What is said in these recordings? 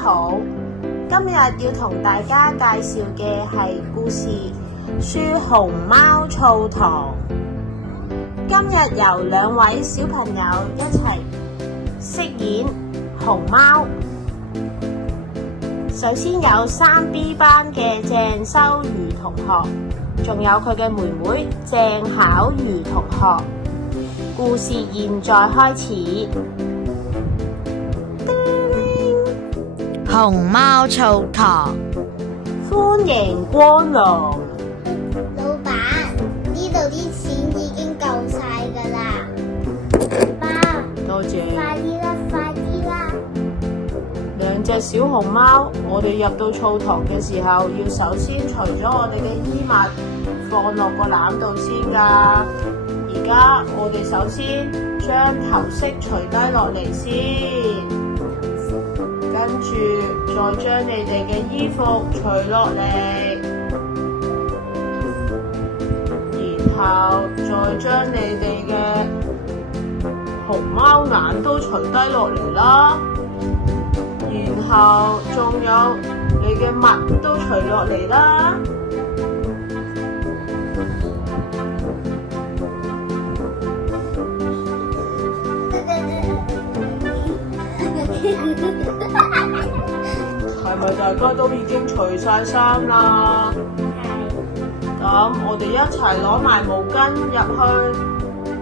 好，今日要同大家介紹嘅係故事書《熊貓澡堂》。今日由兩位小朋友一齊飾演熊貓。首先有3B 班嘅鄭修如同學，仲有佢嘅妹妹鄭巧如同學。故事現在開始。熊貓澡堂，歡迎光臨。老闆，呢度啲錢已經夠晒㗎啦。爸，多謝。快啲啦，快啲啦！兩隻小熊貓，我哋入到澡堂嘅時候，要首先除咗我哋嘅衣物，放落個籃度先㗎。而家我哋首先將頭飾除低落嚟先，跟住再將你哋嘅衣服除落嚟，然後再將你哋嘅熊貓眼都除低落嚟啦，然後仲有你嘅襪都除落嚟啦。係咪大家都已經除晒衫啦？咁我哋一齊攞埋毛巾入去，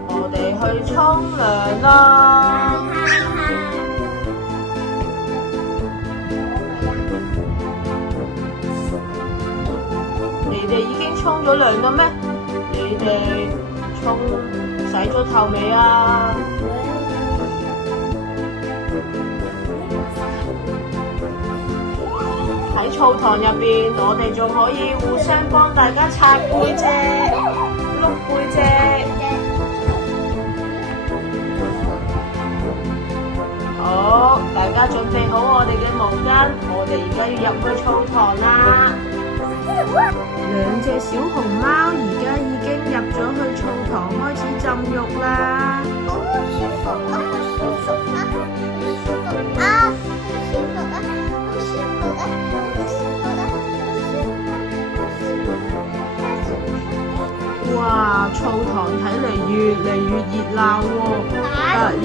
我哋去沖涼啦。你哋已經沖咗涼啦咩？你哋洗咗頭未啊？喺澡堂入邊，我哋仲可以互相幫大家擦背脊、碌背脊。好，大家準備好我哋嘅毛巾，我哋而家要入去澡堂啦。兩隻小熊貓而家已經入咗去澡堂，開始浸浴啦。好舒服啊！好舒服啊！好舒服啊！好舒服啊！好舒服啊！哇！澡堂睇嚟越嚟越熱鬧喎，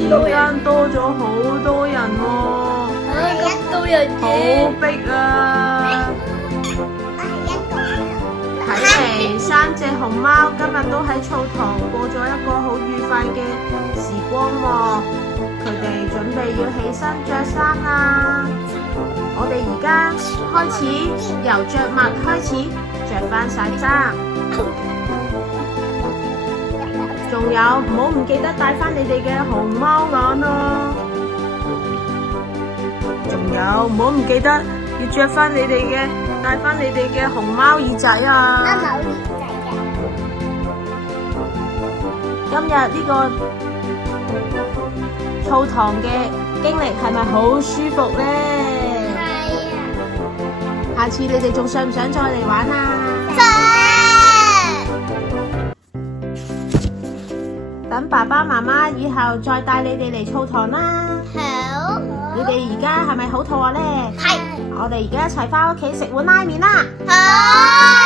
突然間多咗好多人喎，咁多人好逼啊！睇嚟3隻熊貓今日都喺澡堂過咗一個好愉快嘅時光喎，佢哋準備要起身着衫啦。我哋而家開始由着襪開始着翻晒衫。仲有唔好唔記得帶翻你哋嘅熊貓眼啊！仲有唔好唔記得要着翻你哋嘅，帶翻你哋嘅熊貓耳仔啊！啱冇耳仔嘅。今日呢個澡堂嘅經歷係咪好舒服呢？係啊。下次你哋仲想唔想再嚟玩啊？等爸爸媽媽以後再帶你哋嚟澡堂啦。好。你哋而家係咪好肚餓呢？係。我哋而家一齊返屋企食碗拉麵啦。好。